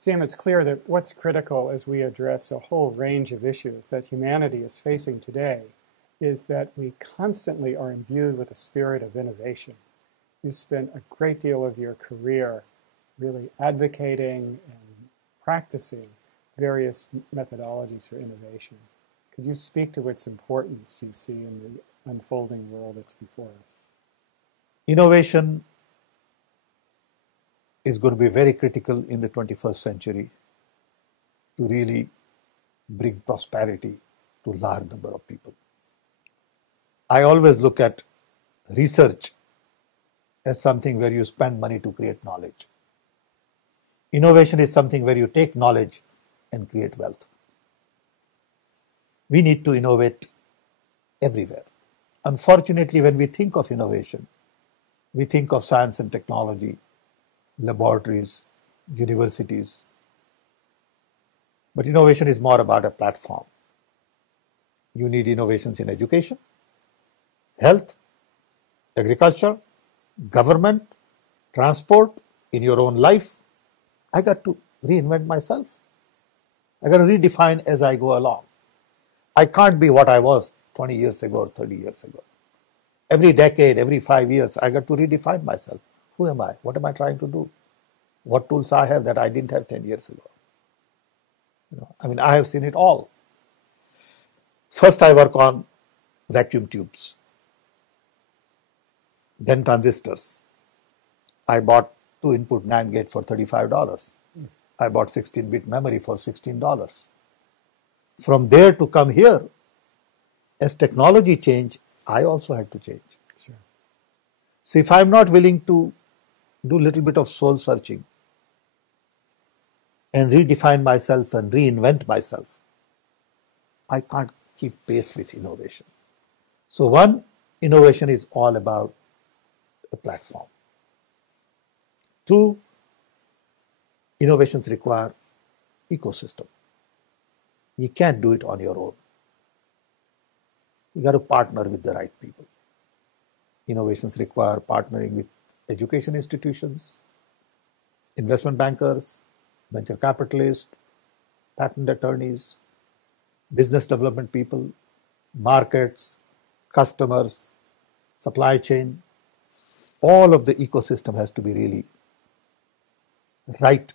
Sam, it's clear that what's critical as we address a whole range of issues that humanity is facing today is that we constantly are imbued with a spirit of innovation. You've spent a great deal of your career really advocating and practicing various methodologies for innovation. Could you speak to its importance you see in the unfolding world that's before us? Innovation is going to be very critical in the 21st century to really bring prosperity to a large number of people. I always look at research as something where you spend money to create knowledge. Innovation is something where you take knowledge and create wealth. We need to innovate everywhere. Unfortunately, when we think of innovation, we think of science and technology, laboratories, universities. But innovation is more about a platform. You need innovations in education, health, agriculture, government, transport, in your own life. I got to reinvent myself. I got to redefine as I go along. I can't be what I was 20 years ago or 30 years ago. Every decade, every 5 years, I got to redefine myself. Who am I? What am I trying to do? What tools I have that I didn't have 10 years ago? I have seen it all. First, I work on vacuum tubes, then transistors. I bought 2-input NAND gate for $35. I bought 16-bit memory for $16. From there to come here, as technology changed, I also had to change. Sure. So if I'm not willing to do a little bit of soul searching and redefine myself and reinvent myself, I can't keep pace with innovation. So one, innovation is all about a platform. Two, innovations require ecosystem. You can't do it on your own. You got to partner with the right people. Innovations require partnering with education institutions, investment bankers, venture capitalists, patent attorneys, business development people, markets, customers, supply chain. All of the ecosystem has to be really right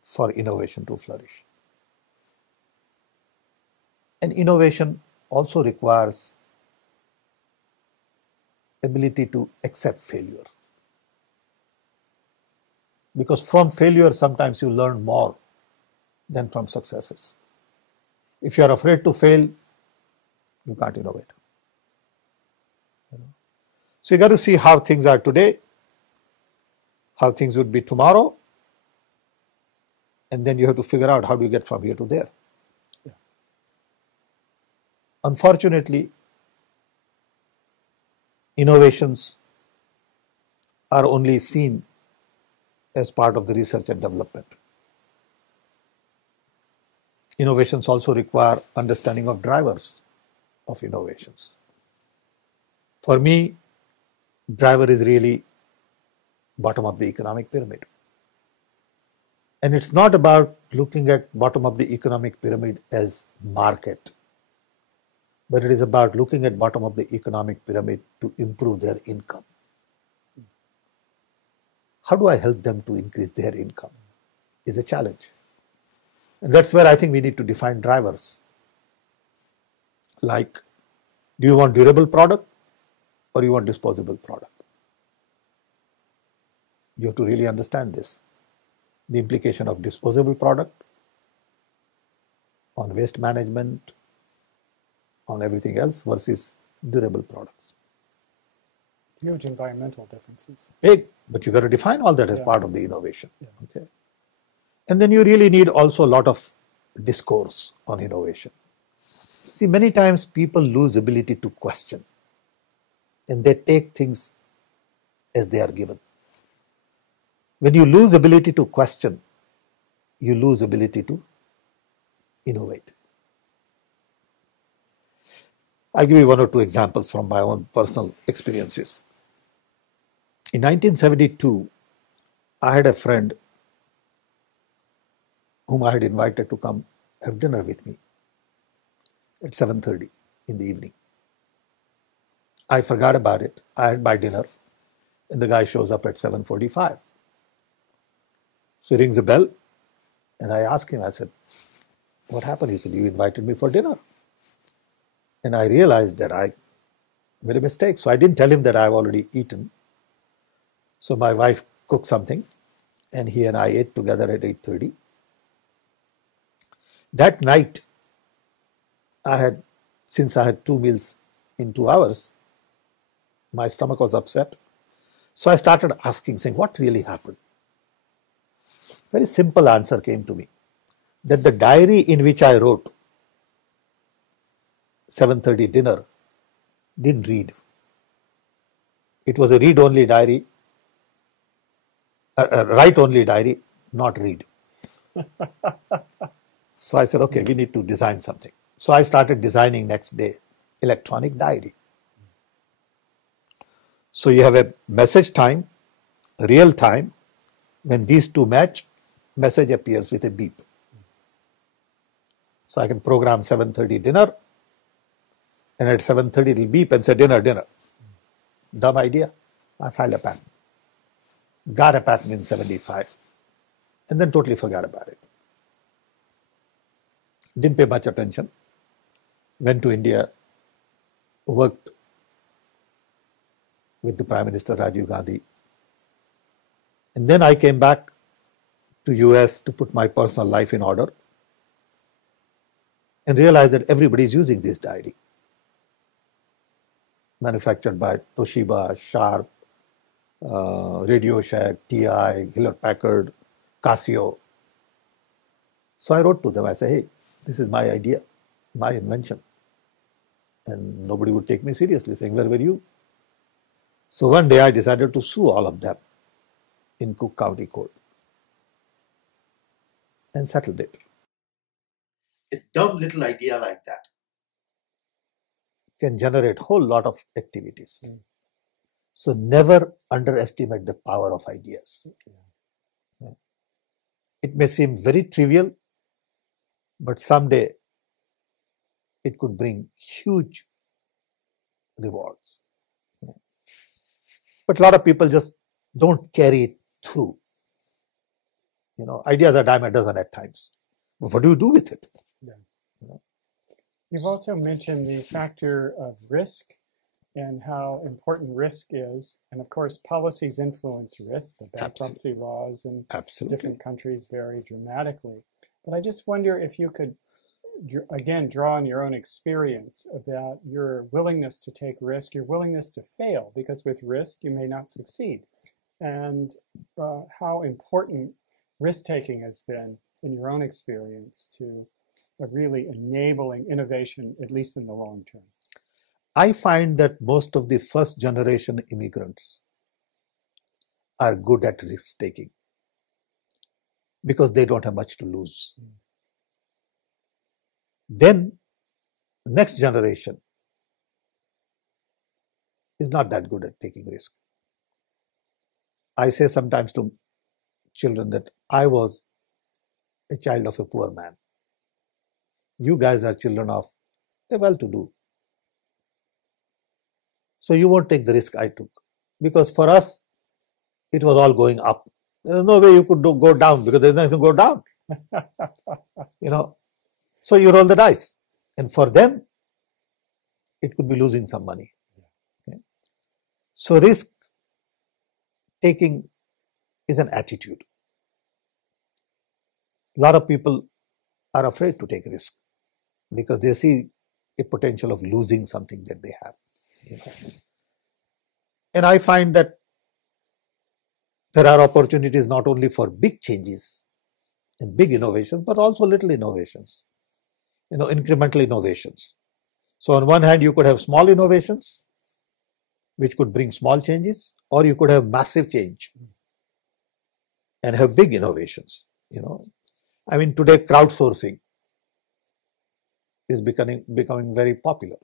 for innovation to flourish. And innovation also requires ability to accept failure. Because from failure, sometimes you learn more than from successes. If you are afraid to fail, you can't innovate. So you got to see how things are today, how things would be tomorrow, and then you have to figure out how do you get from here to there. Yeah. Unfortunately, innovations are only seen as part of the research and development. Innovations also require understanding of drivers of innovations. For me, driver is really bottom of the economic pyramid. And it's not about looking at bottom of the economic pyramid as market, but it is about looking at bottom of the economic pyramid to improve their income. How do I help them to increase their income is a challenge. And that's where I think we need to define drivers. Like, do you want durable product or you want disposable product? You have to really understand this. The implication of disposable product on waste management, on everything else versus durable products. Huge environmental differences. Big, but you got to define all that as part of the innovation. Yeah. Okay. And then you really need also a lot of discourse on innovation. See, many times people lose ability to question and they take things as they are given. When you lose ability to question, you lose ability to innovate. I'll give you one or two examples from my own personal experiences. In 1972, I had a friend whom I had invited to come have dinner with me at 7:30 in the evening. I forgot about it. I had my dinner, and the guy shows up at 7:45. So he rings the bell, and I asked him, I said, what happened? He said, you invited me for dinner. And I realized that I made a mistake. So I didn't tell him that I've already eaten. So my wife cooked something, and he and I ate together at 8:30. That night, since I had 2 meals in 2 hours, my stomach was upset. So I started asking, saying, what really happened? Very simple answer came to me, that the diary in which I wrote 7:30 dinner didn't read. It was a read-only diary, write-only diary, not read. So I said, okay, we need to design something. So I started designing next day, electronic diary. So you have a message time, real time. When these two match, message appears with a beep. So I can program 7:30 dinner, and at 7:30 it'll beep and say dinner, dinner. Dumb idea. I filed a patent. Got a patent in 75, and then totally forgot about it. Didn't pay much attention. Went to India, worked with the Prime Minister Rajiv Gandhi. And then I came back to US to put my personal life in order and realized that everybody is using this diary. Manufactured by Toshiba, Sharp, Radio Shack, TI, Hewlett Packard, Casio. So I wrote to them, I said, hey, this is my idea, my invention. And nobody would take me seriously, saying, where were you? So one day I decided to sue all of them in Cook County Court and settled it. A dumb little idea like that can generate a whole lot of activities. So never underestimate the power of ideas. It may seem very trivial, but someday it could bring huge rewards. But a lot of people just don't carry it through. Ideas are a dime a dozen at times. But what do you do with it? You've also mentioned the factor of risk and how important risk is. And of course, policies influence risk. The bankruptcy laws in different countries vary dramatically. But I just wonder if you could, again, draw on your own experience about your willingness to take risk, your willingness to fail, because with risk, you may not succeed. And how important risk-taking has been in your own experience to really enabling innovation, at least in the long term. I find that most of the first generation immigrants are good at risk-taking because they don't have much to lose. Then the next generation is not that good at taking risk. I say sometimes to children that I was a child of a poor man. You guys are children of a well-to-do. So you won't take the risk I took. Because for us, it was all going up. There's no way you could go down because there's nothing to go down. So you roll the dice. And for them, it could be losing some money. Okay? So risk taking is an attitude. A lot of people are afraid to take risk because they see a potential of losing something that they have. And I find that there are opportunities not only for big changes and big innovations, but also little innovations, incremental innovations. So on one hand, you could have small innovations, which could bring small changes, or you could have massive change and have big innovations. Today crowdsourcing is becoming very popular.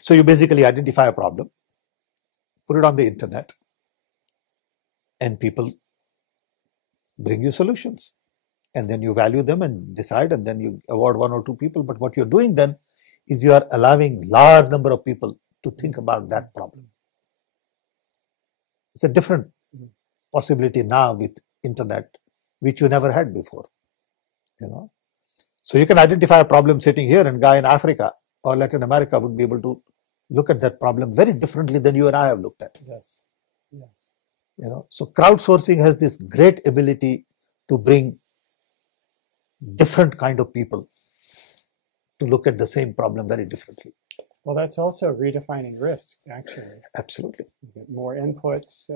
So you basically identify a problem, put it on the internet, and people bring you solutions. and then you value them and decide, and then you award one or two people. But what you're doing then is you are allowing large number of people to think about that problem. It's a different possibility now with internet, which you never had before. So you can identify a problem sitting here, and a guy in Africa or Latin America would be able to look at that problem very differently than you and I have looked at. Yes. Yes. So crowdsourcing has this great ability to bring different kind of people to look at the same problem very differently. Well, that's also redefining risk, actually. Absolutely. You get more inputs.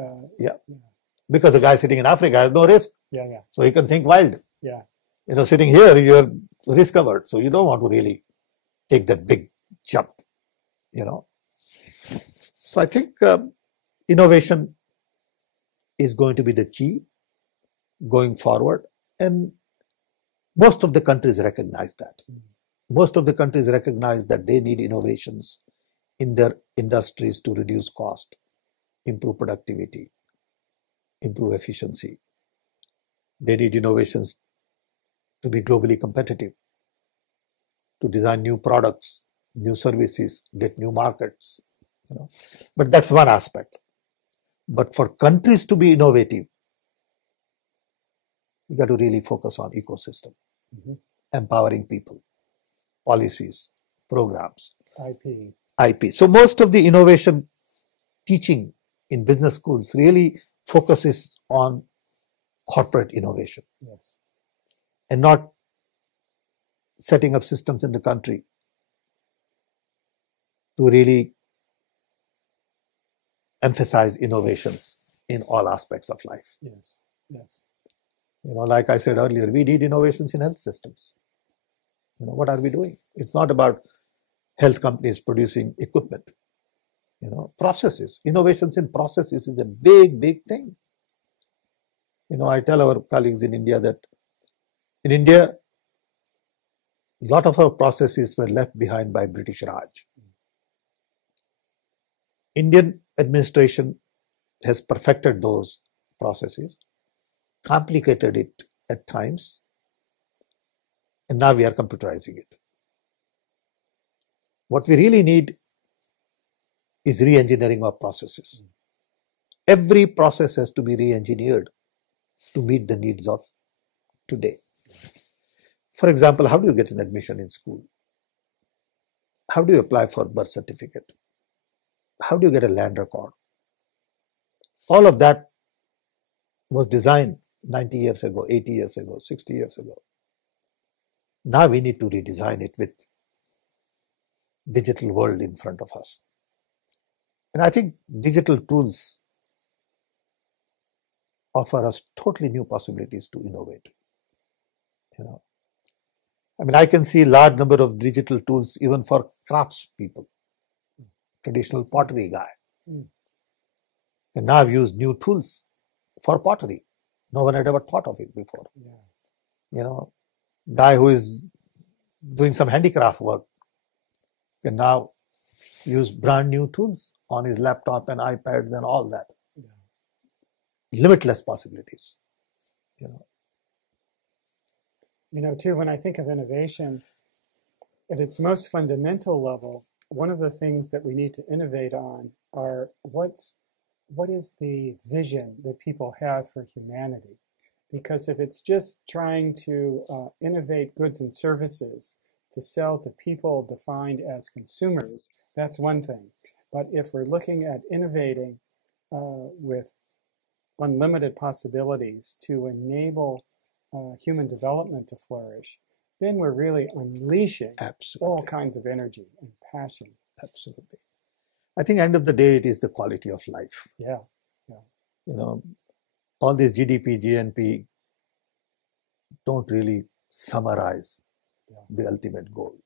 Because the guy sitting in Africa has no risk. Yeah. So he can think wild. Yeah. Sitting here, you're risk covered. So you don't want to really take that big jump, So I think innovation is going to be the key going forward. And most of the countries recognize that. Most of the countries recognize that they need innovations in their industries to reduce cost, improve productivity, improve efficiency. They need innovations to be globally competitive, to design new products, new services, get new markets. But that's one aspect. But for countries to be innovative, you got to really focus on ecosystem, empowering people, policies, programs, IP. So most of the innovation teaching in business schools really focuses on corporate innovation. Yes. And not setting up systems in the country to really emphasize innovations in all aspects of life. Yes. Like I said earlier, we need innovations in health systems. What are we doing? It's not about health companies producing equipment. Processes. Innovations in processes is a big, big thing. I tell our colleagues in India that in India, a lot of our processes were left behind by British Raj. Indian administration has perfected those processes, complicated it at times, and now we are computerizing it. What we really need is re-engineering of processes. Every process has to be re-engineered to meet the needs of today. For example, how do you get an admission in school? How do you apply for birth certificate? How do you get a land record? All of that was designed 90 years ago, 80 years ago, 60 years ago. Now we need to redesign it with digital world in front of us. And I think digital tools offer us totally new possibilities to innovate. I can see large number of digital tools even for crafts people, traditional pottery guy. And now I've used new tools for pottery. No one had ever thought of it before. Guy who is doing some handicraft work can now use brand new tools on his laptop and iPads and all that. Limitless possibilities. Too, when I think of innovation, at its most fundamental level, one of the things that we need to innovate on are what is the vision that people have for humanity? Because if it's just trying to innovate goods and services to sell to people defined as consumers, that's one thing. But if we're looking at innovating with unlimited possibilities to enable human development to flourish, then we're really unleashing all kinds of energy and passion. Absolutely. I think end of the day, it is the quality of life. Yeah. All these GDP, GNP don't really summarize the ultimate goal.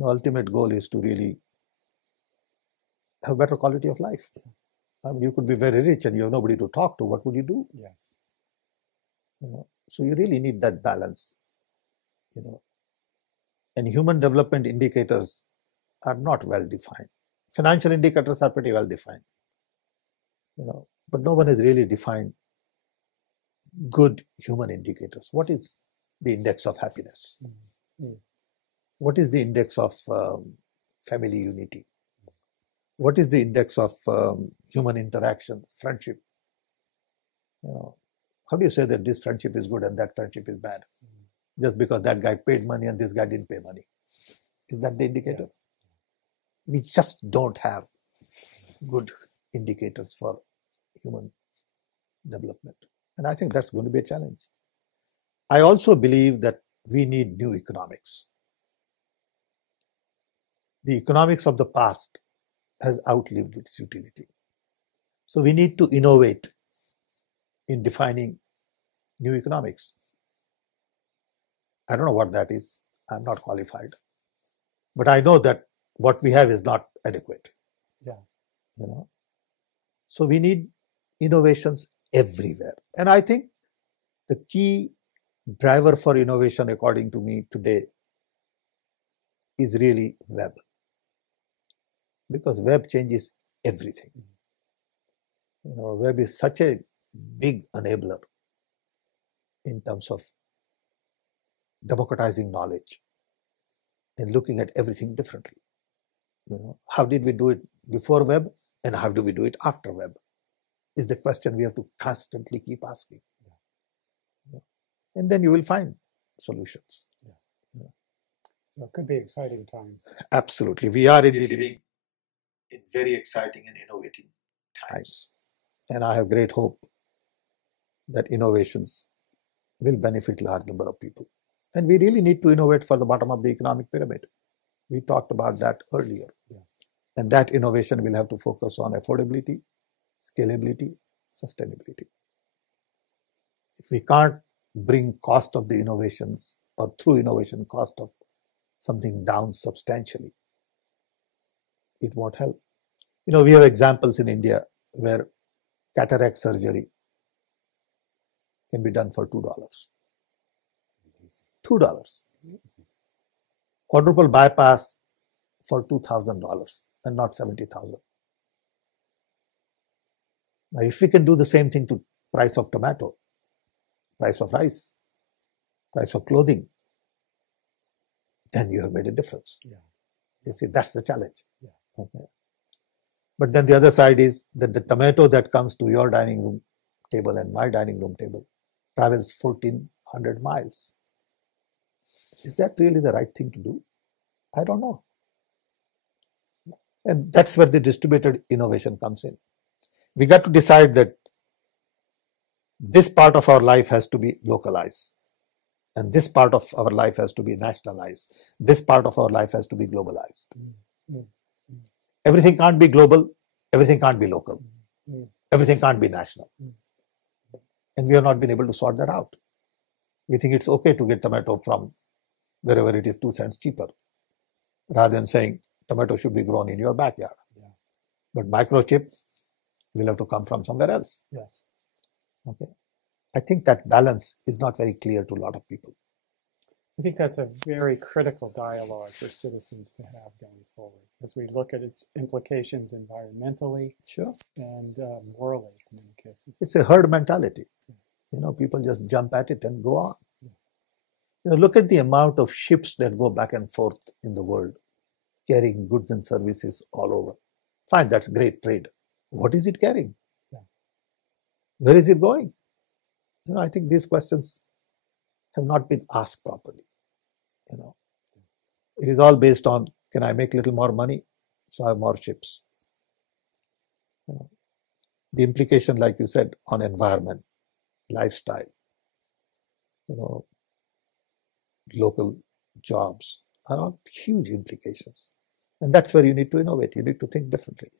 Ultimate goal is to really have better quality of life. You could be very rich and you have nobody to talk to. What would you do? Yes. So you really need that balance. And human development indicators are not well defined. Financial indicators are pretty well defined. But no one has really defined good human indicators. What is the index of happiness? Mm. What is the index of family unity? What is the index of human interactions, friendship? How do you say that this friendship is good and that friendship is bad? Just because that guy paid money and this guy didn't pay money. Is that the indicator? Yeah. We just don't have good indicators for human development. And I think that's going to be a challenge. I also believe that we need new economics. The economics of the past has outlived its utility. So we need to innovate in defining new economics. I don't know what that is. I'm not qualified. But I know that what we have is not adequate. Yeah. So we need innovations everywhere. And I think the key driver for innovation, according to me today, is really web. Because web changes everything. Web is such a big enabler in terms of democratizing knowledge and looking at everything differently. How did we do it before web and how do we do it after web is the question we have to constantly keep asking. And then you will find solutions. So it could be exciting times. Absolutely. We are indeed living in very exciting and innovative times. And I have great hope that innovations will benefit a large number of people. And we really need to innovate for the bottom of the economic pyramid. We talked about that earlier. Yes. And that innovation will have to focus on affordability, scalability, sustainability. If we can't bring cost of the innovations or through innovation cost of something down substantially, it won't help. We have examples in India where cataract surgery can be done for $2. $2. Quadruple bypass for $2,000 and not $70,000. Now, if we can do the same thing to price of tomato, price of rice, price of clothing, then you have made a difference. Yeah. You see, that's the challenge. Yeah. Okay. But then the other side is that the tomato that comes to your dining room table and my dining room table travels 1,400 miles. Is that really the right thing to do? I don't know. And that's where the distributed innovation comes in. We got to decide that this part of our life has to be localized. And this part of our life has to be nationalized. This part of our life has to be globalized. Mm. Everything can't be global. Everything can't be local. Everything can't be national. And we have not been able to sort that out. We think it's okay to get tomato from wherever it is 2 cents cheaper, rather than saying tomato should be grown in your backyard. Yeah. But microchip will have to come from somewhere else. Yes. Okay. I think that balance is not very clear to a lot of people. I think that's a very critical dialogue for citizens to have going forward as we look at its implications environmentally and morally in many cases. It's a herd mentality. People just jump at it and go on. Look at the amount of ships that go back and forth in the world, carrying goods and services all over. Fine, that's great trade. What is it carrying? Yeah. Where is it going? I think these questions have not been asked properly. It is all based on, can I make a little more money, so I have more ships? The implication, like you said, on environment, lifestyle, local jobs are all huge implications. And that's where you need to innovate. You need to think differently.